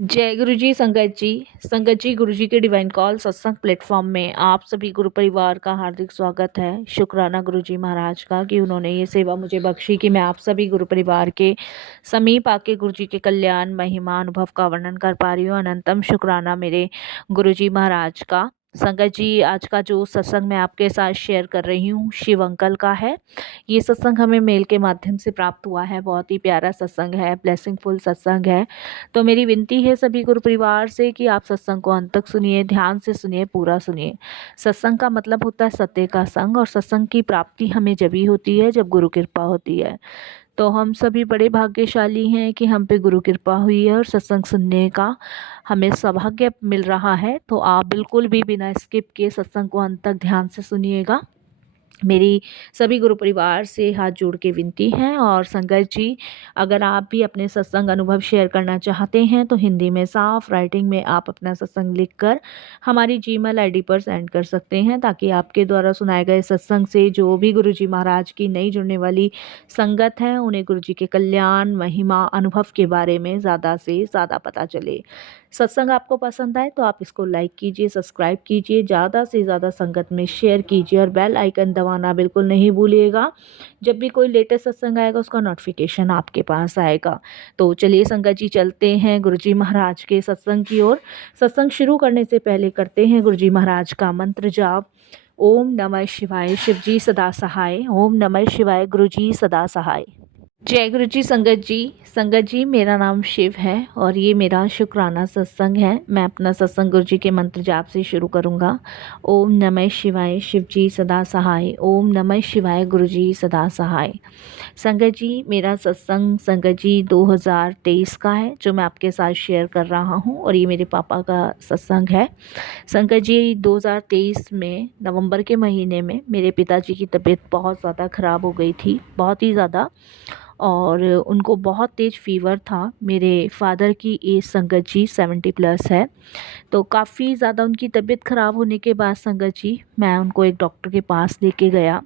जय गुरु जी संगत जी गुरु जी के डिवाइन कॉल सत्संग प्लेटफॉर्म में आप सभी गुरु परिवार का हार्दिक स्वागत है। शुक्राना गुरु जी महाराज का कि उन्होंने ये सेवा मुझे बख्शी कि मैं आप सभी गुरु परिवार के समीप आके गुरु जी के कल्याण महिमा अनुभव का वर्णन कर पा रही हूँ। अनंतम शुक्राना मेरे गुरु जी महाराज का। संगत जी, आज का जो सत्संग मैं आपके साथ शेयर कर रही हूँ शिव अंकल का है। ये सत्संग हमें मेल के माध्यम से प्राप्त हुआ है। बहुत ही प्यारा सत्संग है, ब्लेसिंगफुल सत्संग है। तो मेरी विनती है सभी गुरु परिवार से कि आप सत्संग को अंत तक सुनिए, ध्यान से सुनिए, पूरा सुनिए। सत्संग का मतलब होता है सत्य का संग, और सत्संग की प्राप्ति हमें जब ही होती है जब गुरु कृपा होती है। तो हम सभी बड़े भाग्यशाली हैं कि हम पे गुरु कृपा हुई है और सत्संग सुनने का हमें सौभाग्य मिल रहा है। तो आप बिल्कुल भी बिना स्किप किए सत्संग को अंत तक ध्यान से सुनिएगा। मेरी सभी गुरु परिवार से हाथ जोड़ के विनती है। और संगत जी, अगर आप भी अपने सत्संग अनुभव शेयर करना चाहते हैं तो हिंदी में साफ राइटिंग में आप अपना सत्संग लिखकर हमारी जीमेल आईडी पर सेंड कर सकते हैं, ताकि आपके द्वारा सुनाए गए सत्संग से जो भी गुरु जी महाराज की नई जुड़ने वाली संगत है उन्हें गुरु जी के कल्याण महिमा अनुभव के बारे में ज़्यादा से ज़्यादा पता चले। सत्संग आपको पसंद आए तो आप इसको लाइक कीजिए, सब्सक्राइब कीजिए, ज़्यादा से ज़्यादा संगत में शेयर कीजिए और बेल आइकन दबाना बिल्कुल नहीं भूलिएगा। जब भी कोई लेटेस्ट सत्संग आएगा उसका नोटिफिकेशन आपके पास आएगा। तो चलिए संगत जी, चलते हैं गुरु जी महाराज के सत्संग की ओर। सत्संग शुरू करने से पहले करते हैं गुरु जी महाराज का मंत्र जाप। ओम नमः शिवाय, शिव जी सदा सहाय। ओम नमः शिवाय, गुरु जी सदा सहाय। जय गुरु जी संगत जी, मेरा नाम शिव है और ये मेरा शुक्राना सत्संग है। मैं अपना सत्संग गुरु जी के मंत्र जाप से शुरू करूँगा। ओम नमः शिवाय, शिव जी सदा सहाय। ओम नमः शिवाय, गुरु जी सदा सहाय। संगत जी, मेरा सत्संग संगत जी 2023 का है जो मैं आपके साथ शेयर कर रहा हूँ, और ये मेरे पापा का सत्संग है। संगत जी, 2023 में नवंबर के महीने में मेरे पिताजी की तबीयत बहुत ज़्यादा ख़राब हो गई थी, बहुत ही ज़्यादा, और उनको बहुत तेज़ फीवर था। मेरे फादर की एज संगत जी 70 प्लस है। तो काफ़ी ज़्यादा उनकी तबीयत ख़राब होने के बाद संगत जी मैं उनको एक डॉक्टर के पास लेके गया।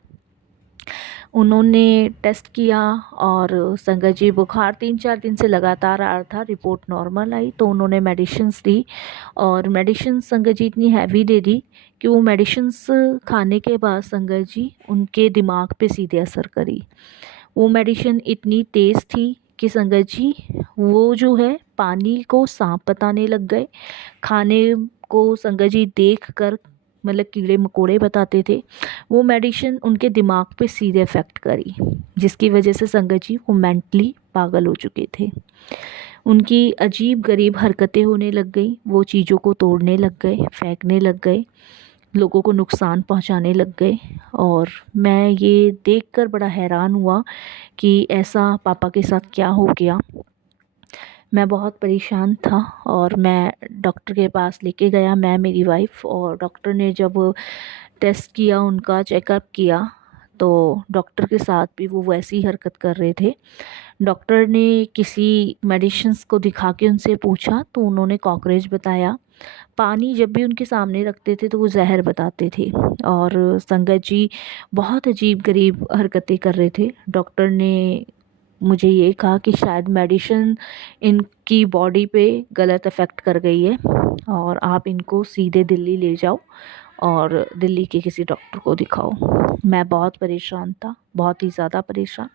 उन्होंने टेस्ट किया और संगत जी बुखार 3-4 दिन से लगातार आ रहा था। रिपोर्ट नॉर्मल आई तो उन्होंने मेडिसिन्स दी, और मेडिसिन संगत जी इतनी हैवी दे दी कि वो मेडिसिन्स खाने के बाद संगत जी उनके दिमाग पे सीधे असर करी। वो मेडिसिन इतनी तेज़ थी कि संगत जी वो जो है पानी को सांप बताने लग गए, खाने को संगत जी देख कर मतलब कीड़े मकोड़े बताते थे। वो मेडिसिन उनके दिमाग पे सीधे इफ़ेक्ट करी, जिसकी वजह से संगत जी वो मेंटली पागल हो चुके थे। उनकी अजीब गरीब हरकतें होने लग गई, वो चीज़ों को तोड़ने लग गए, फेंकने लग गए, लोगों को नुकसान पहुंचाने लग गए। और मैं ये देखकर बड़ा हैरान हुआ कि ऐसा पापा के साथ क्या हो गया। मैं बहुत परेशान था और मैं डॉक्टर के पास लेके गया, मैं मेरी वाइफ़। और डॉक्टर ने जब टेस्ट किया, उनका चेकअप किया, तो डॉक्टर के साथ भी वो वैसी हरकत कर रहे थे। डॉक्टर ने किसी मेडिसिन्स को दिखा के उनसे पूछा तो उन्होंने कॉकरोच बताया। पानी जब भी उनके सामने रखते थे तो वो जहर बताते थे। और संगत जी बहुत अजीब गरीब हरकतें कर रहे थे। डॉक्टर ने मुझे ये कहा कि शायद मेडिसिन इनकी बॉडी पे गलत इफ़ेक्ट कर गई है, और आप इनको सीधे दिल्ली ले जाओ और दिल्ली के किसी डॉक्टर को दिखाओ। मैं बहुत परेशान था, बहुत ही ज़्यादा परेशान।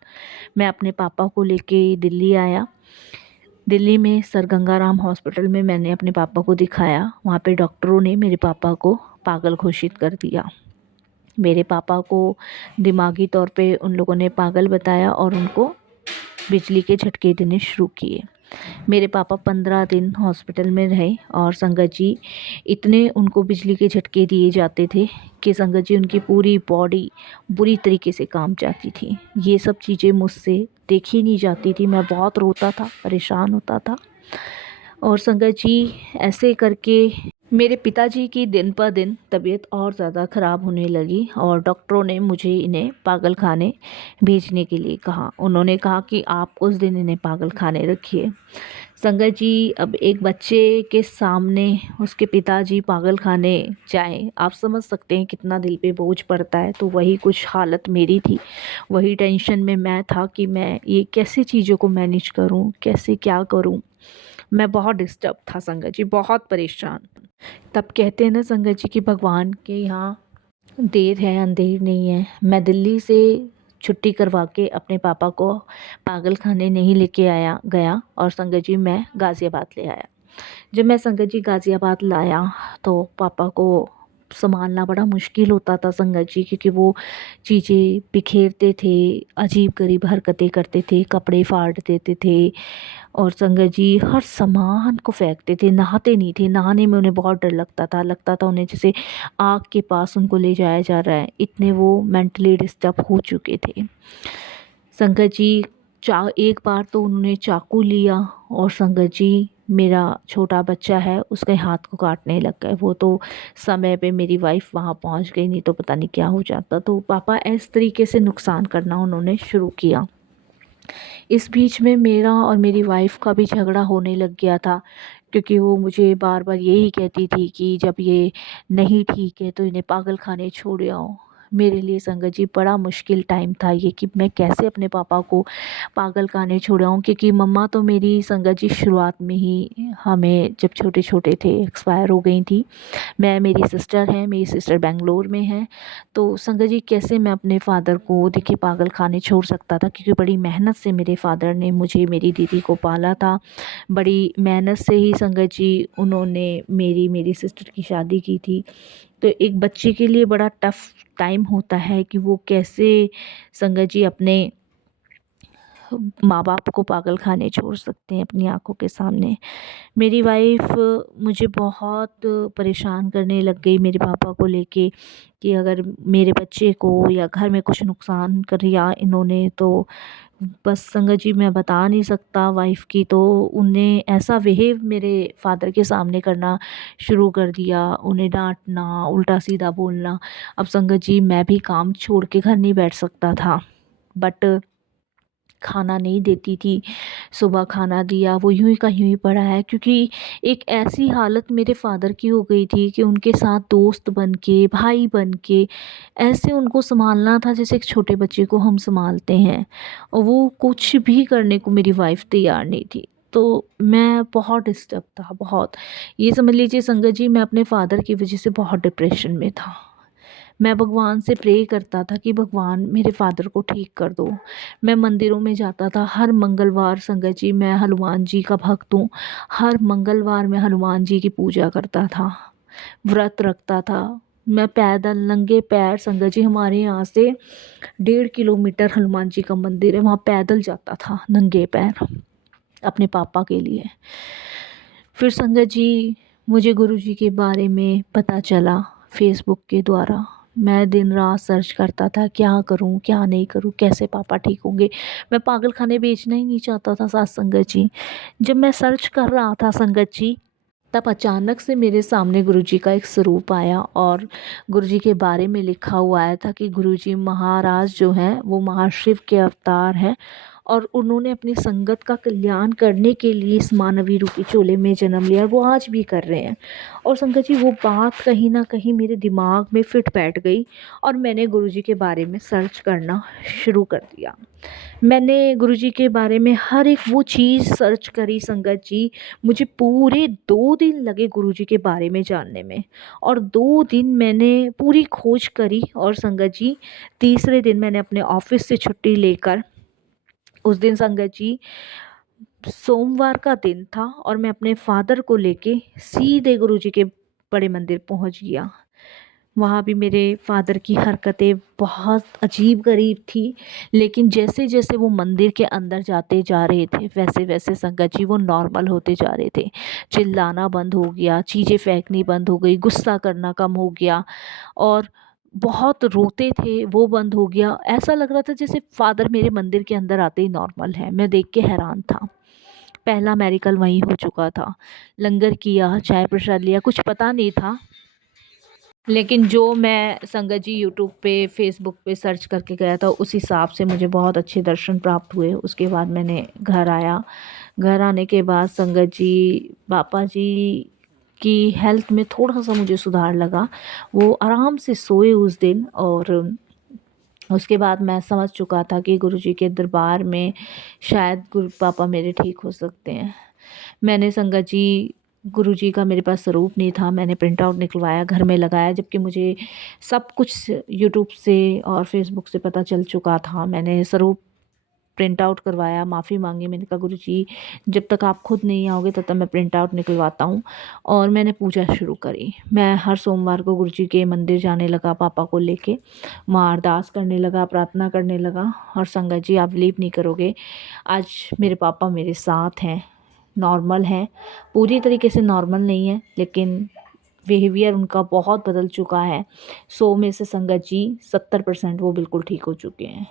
मैं अपने पापा को लेके दिल्ली आया। दिल्ली में सर गंगाराम हॉस्पिटल में मैंने अपने पापा को दिखाया। वहाँ पे डॉक्टरों ने मेरे पापा को पागल घोषित कर दिया। मेरे पापा को दिमागी तौर पे उन लोगों ने पागल बताया और उनको बिजली के झटके देने शुरू किए। मेरे पापा 15 दिन हॉस्पिटल में रहे, और संगत जी इतने उनको बिजली के झटके दिए जाते थे कि संगत जी उनकी पूरी बॉडी बुरी तरीके से काम जाती थी। ये सब चीज़ें मुझसे देखी नहीं जाती थी। मैं बहुत रोता था, परेशान होता था। और संगत जी ऐसे करके मेरे पिताजी की दिन पर दिन तबीयत और ज़्यादा ख़राब होने लगी, और डॉक्टरों ने मुझे इन्हें पागल खाने भेजने के लिए कहा। उन्होंने कहा कि आप उस दिन इन्हें पागल खाने रखिए। संगत जी, अब एक बच्चे के सामने उसके पिताजी पागल खाने जाएं, आप समझ सकते हैं कितना दिल पे बोझ पड़ता है। तो वही कुछ हालत मेरी थी, वही टेंशन में मैं था कि मैं ये कैसे चीज़ों को मैनेज करूं, कैसे क्या करूं। मैं बहुत डिस्टर्ब था संगत जी, बहुत परेशान। तब कहते हैं ना संगत जी कि भगवान के यहाँ देर है अंधेर नहीं है। मैं दिल्ली से छुट्टी करवा के अपने पापा को पागल खाने नहीं लेके आया गया और संगत जी मैं गाज़ियाबाद ले आया। जब मैं संगत जी गाज़ियाबाद लाया तो पापा को संभालना बड़ा मुश्किल होता था संगत जी, क्योंकि वो चीज़ें बिखेरते थे, अजीब-गरीब हरकतें करते थे, कपड़े फाड़ देते थे और संगत जी हर सामान को फेंकते थे, नहाते नहीं थे। नहाने में उन्हें बहुत डर लगता था उन्हें जैसे आग के पास उनको ले जाया जा रहा है, इतने वो मेंटली डिस्टर्ब हो चुके थे। संगत जी एक बार तो उन्होंने चाकू लिया और संगत जी मेरा छोटा बच्चा है उसके हाथ को काटने लग गए। वो तो समय पे मेरी वाइफ़ वहाँ पहुँच गई, नहीं तो पता नहीं क्या हो जाता। तो पापा इस तरीके से नुकसान करना उन्होंने शुरू किया। इस बीच में मेरा और मेरी वाइफ़ का भी झगड़ा होने लग गया था, क्योंकि वो मुझे बार-बार यही कहती थी कि जब ये नहीं ठीक है तो इन्हें पागल खाने छोड़ आओ। मेरे लिए संगत जी बड़ा मुश्किल टाइम था ये कि मैं कैसे अपने पापा को पागल खाने छोड़ आऊँ, क्योंकि मम्मा तो मेरी संगत जी शुरुआत में ही हमें जब छोटे-छोटे थे एक्सपायर हो गई थी। मेरी सिस्टर है, मेरी सिस्टर बैंगलोर में है। तो संगत जी कैसे मैं अपने फ़ादर को देखिए पागल खाने छोड़ सकता था, क्योंकि बड़ी मेहनत से मेरे फ़ादर ने मुझे मेरी दीदी को पाला था। बड़ी मेहनत से ही संगत जी उन्होंने मेरी सिस्टर की शादी की थी। तो एक बच्चे के लिए बड़ा टफ़ टाइम होता है कि वो कैसे संगत जी अपने माँ-बाप को पागल खाने छोड़ सकते हैं अपनी आँखों के सामने। मेरी वाइफ़ मुझे बहुत परेशान करने लग गई मेरे पापा को लेके कि अगर मेरे बच्चे को या घर में कुछ नुकसान कर दिया इन्होंने तो बस संगत जी मैं बता नहीं सकता। वाइफ़ की तो उन्हें ऐसा बिहेव मेरे फ़ादर के सामने करना शुरू कर दिया, उन्हें डाँटना, उल्टा-सीधा बोलना। अब संगत जी मैं भी काम छोड़ के घर नहीं बैठ सकता था, बट खाना नहीं देती थी। सुबह खाना दिया वो यूँ ही का यूँ ही पड़ा है, क्योंकि एक ऐसी हालत मेरे फ़ादर की हो गई थी कि उनके साथ दोस्त बन के, भाई बन के ऐसे उनको सँभालना था जैसे एक छोटे बच्चे को हम सँभालते हैं, और वो कुछ भी करने को मेरी वाइफ़ तैयार नहीं थी। तो मैं बहुत डिस्टर्ब था, बहुत। ये समझ लीजिए संगत जी मैं अपने फ़ादर की वज़ह से बहुत डिप्रेशन में था। मैं भगवान से प्रे करता था कि भगवान मेरे फ़ादर को ठीक कर दो। मैं मंदिरों में जाता था हर मंगलवार संगत जी, मैं हनुमान जी का भक्त हूँ। हर मंगलवार मैं हनुमान जी की पूजा करता था, व्रत रखता था। मैं पैदल नंगे पैर संगत जी हमारे यहाँ से 1.5 किलोमीटर हनुमान जी का मंदिर है, वहाँ पैदल जाता था नंगे पैर अपने पापा के लिए। फिर संगत जी मुझे गुरुजी के बारे में पता चला फ़ेसबुक के द्वारा। मैं दिन रात सर्च करता था क्या करूं क्या नहीं करूं, कैसे पापा ठीक होंगे। मैं पागल खाने भेजना ही नहीं चाहता था साथ संगत जी। जब मैं सर्च कर रहा था संगत जी, तब अचानक से मेरे सामने गुरुजी का एक स्वरूप आया और गुरुजी के बारे में लिखा हुआ आया था कि गुरुजी महाराज जो हैं वो महाशिव के अवतार हैं और उन्होंने अपनी संगत का कल्याण करने के लिए इस मानवीय रूपी चोले में जन्म लिया और वो आज भी कर रहे हैं। और संगत जी वो बात कहीं ना कहीं मेरे दिमाग में फिट बैठ गई और मैंने गुरुजी के बारे में सर्च करना शुरू कर दिया। मैंने गुरुजी के बारे में हर एक वो चीज़ सर्च करी संगत जी। मुझे पूरे 2 दिन लगे गुरुजी के बारे में जानने में और 2 दिन मैंने पूरी खोज करी और संगत जी तीसरे दिन मैंने अपने ऑफ़िस से छुट्टी लेकर उस दिन संगत जी सोमवार का दिन था और मैं अपने फ़ादर को लेके सीधे गुरुजी के बड़े मंदिर पहुंच गया। वहाँ भी मेरे फ़ादर की हरकतें बहुत अजीब-गरीब थी, लेकिन जैसे-जैसे वो मंदिर के अंदर जाते जा रहे थे, वैसे-वैसे संगत जी वो नॉर्मल होते जा रहे थे। चिल्लाना बंद हो गया, चीज़ें फेंकनी बंद हो गई, गुस्सा करना कम हो गया और बहुत रोते थे, वो बंद हो गया। ऐसा लग रहा था जैसे फ़ादर मेरे मंदिर के अंदर आते ही नॉर्मल है। मैं देख के हैरान था। पहला मेरेकल वहीं हो चुका था। लंगर किया, चाय प्रसाद लिया, कुछ पता नहीं था। लेकिन जो मैं संगत जी यूट्यूब पे, फ़ेसबुक पे सर्च करके गया था उस हिसाब से मुझे बहुत अच्छे दर्शन प्राप्त हुए। उसके बाद मैंने घर आया। घर आने के बाद संगत जी पापा जी की हेल्थ में थोड़ा-सा मुझे सुधार लगा। वो आराम से सोए उस दिन और उसके बाद मैं समझ चुका था कि गुरुजी के दरबार में शायद गुरु पापा मेरे ठीक हो सकते हैं। मैंने संगत जी गुरुजी का मेरे पास स्वरूप नहीं था, मैंने प्रिंट आउट निकलवाया, घर में लगाया, जबकि मुझे सब कुछ यूट्यूब से और फ़ेसबुक से पता चल चुका था। मैंने स्वरूप प्रिंट आउट करवाया, माफ़ी माँगी, मैंने कहा गुरुजी जब तक आप खुद नहीं आओगे तब तक मैं प्रिंट आउट निकलवाता हूँ। और मैंने पूजा शुरू करी। मैं हर सोमवार को गुरुजी के मंदिर जाने लगा पापा को लेके, वहाँ अरदास करने लगा, प्रार्थना करने लगा। और संगत जी आप बिलीव नहीं करोगे, आज मेरे पापा मेरे साथ हैं, नॉर्मल हैं, पूरी तरीके से नॉर्मल नहीं है, लेकिन बिहेवियर उनका बहुत बदल चुका है। 100 में से संगत जी 70% वो बिल्कुल ठीक हो चुके हैं,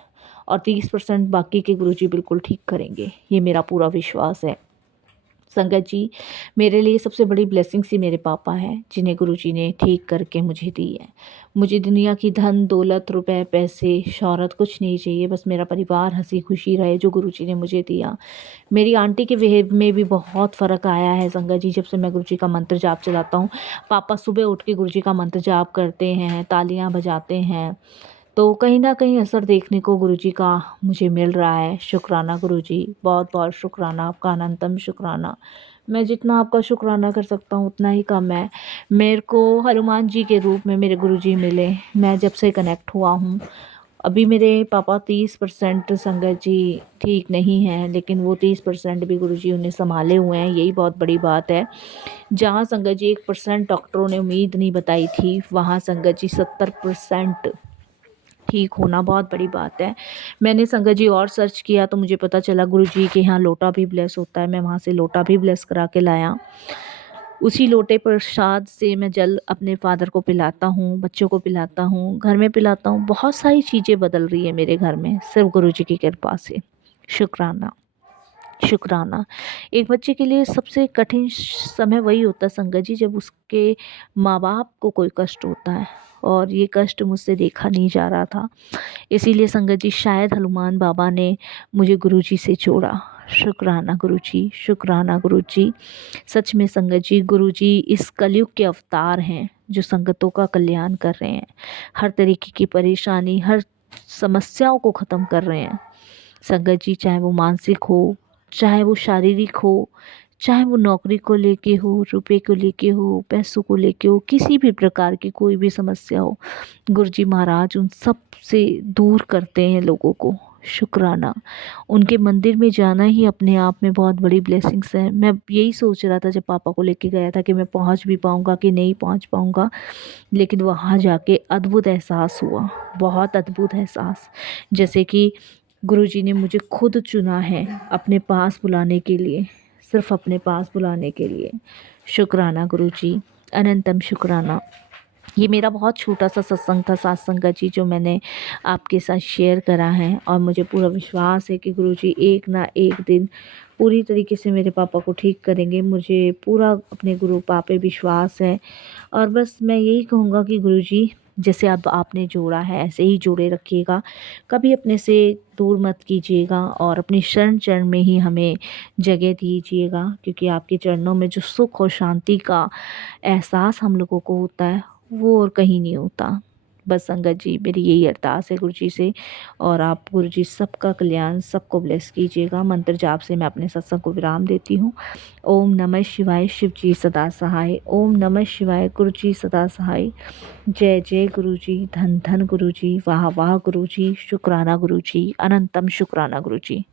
और 30% बाकी के गुरुजी बिल्कुल ठीक करेंगे, ये मेरा पूरा विश्वास है। संगत जी मेरे लिए सबसे बड़ी ब्लेसिंग्स ही मेरे पापा हैं, जिन्हें गुरुजी ने ठीक करके मुझे दी है। मुझे दुनिया की धन दौलत, रुपए, पैसे, शोहरत कुछ नहीं चाहिए, बस मेरा परिवार हंसी खुशी रहे, जो गुरुजी ने मुझे दिया। मेरी आंटी के बिहेव में भी बहुत फ़र्क आया है संगत जी, जब से मैं गुरुजी का मंत्र जाप चलाता हूँ। पापा सुबह उठ के गुरुजी का मंत्र जाप करते हैं, तालियां बजाते हैं, तो कहीं न कहीं असर देखने को गुरुजी का मुझे मिल रहा है। शुक्राना गुरुजी, बहुत-बहुत शुक्राना, आपका अनंतम शुक्राना। मैं जितना आपका शुक्राना कर सकता हूँ उतना ही कम है। मेरे को हनुमान जी के रूप में मेरे गुरुजी मिले, मैं जब से कनेक्ट हुआ हूँ। अभी मेरे पापा 30% संगत जी ठीक नहीं हैं, लेकिन वो 30% भी गुरुजी उन्हें सँभाले हुए हैं, यही बहुत बड़ी बात है। जहाँ संगत जी 1% डॉक्टरों ने उम्मीद नहीं बताई थी, वहाँ संगत जी 70% ठीक होना बहुत बड़ी बात है। मैंने संगत जी और सर्च किया तो मुझे पता चला गुरुजी के यहाँ लोटा भी ब्लेस होता है, मैं वहाँ से लोटा भी ब्लेस करा के लाया। उसी लोटे प्रसाद से मैं जल अपने फ़ादर को पिलाता हूँ, बच्चों को पिलाता हूँ, घर में पिलाता हूँ। बहुत सारी चीज़ें बदल रही है मेरे घर में, सिर्फ़ गुरुजी की कृपा से। शुक्राना, शुक्राना। एक बच्चे के लिए सबसे कठिन समय वही होता है संगत जी, जब उसके माँ-बाप को कोई कष्ट होता है, और ये कष्ट मुझसे देखा नहीं जा रहा था। इसीलिए संगत जी शायद हनुमान बाबा ने मुझे गुरुजी से जोड़ा। शुक्राना गुरुजी, शुक्राना गुरुजी। सच में संगत जी गुरुजी इस कलयुग के अवतार हैं, जो संगतों का कल्याण कर रहे हैं। हर तरीके की परेशानी, हर समस्याओं को ख़त्म कर रहे हैं। संगत जी चाहे वो मानसिक हो, चाहे वो शारीरिक हो, चाहे वो नौकरी को लेके हो, रुपए को लेके हो, पैसों को लेके हो, किसी भी प्रकार की कोई भी समस्या हो, गुरुजी महाराज उन सब से दूर करते हैं लोगों को। शुक्राना। उनके मंदिर में जाना ही अपने आप में बहुत बड़ी ब्लेसिंग्स है। मैं यही सोच रहा था जब पापा को लेके गया था कि मैं पहुंच भी पाऊंगा कि नहीं पहुंच पाऊंगा, लेकिन वहां जाके अद्भुत एहसास हुआ, बहुत अद्भुत एहसास। जैसे कि गुरुजी ने मुझे खुद चुना है अपने पास बुलाने के लिए, सिर्फ अपने पास बुलाने के लिए। शुक्राना गुरुजी, अनंतम शुक्राना। ये मेरा बहुत छोटा सा सत्संग था, सत्संग जी, जो मैंने आपके साथ शेयर करा है, और मुझे पूरा विश्वास है कि गुरुजी एक ना एक दिन पूरी तरीके से मेरे पापा को ठीक करेंगे। मुझे पूरा अपने गुरु पापा पे विश्वास है, और बस मैं यही कहूँगा कि गुरुजी जैसे अब आपने जोड़ा है ऐसे ही जोड़े रखिएगा, कभी अपने से दूर मत कीजिएगा, और अपनी शरण चरण में ही हमें जगह दीजिएगा, क्योंकि आपके चरणों में जो सुख और शांति का एहसास हम लोगों को होता है वो और कहीं नहीं होता। बस संगत जी मेरी यही अरदास है गुरुजी से, और आप गुरुजी सबका कल्याण, सबको ब्लेस कीजिएगा। मंत्र जाप से मैं अपने सत्संग को विराम देती हूँ। ओम नमः शिवाय, शिव जी सदा सहाय। ओम नमः शिवाय, गुरुजी सदा सहाय। जय जय गुरुजी, धन धन गुरुजी, वाह वाह गुरुजी, शुक्राना गुरुजी, अनंतम शुक्राना गुरुजी।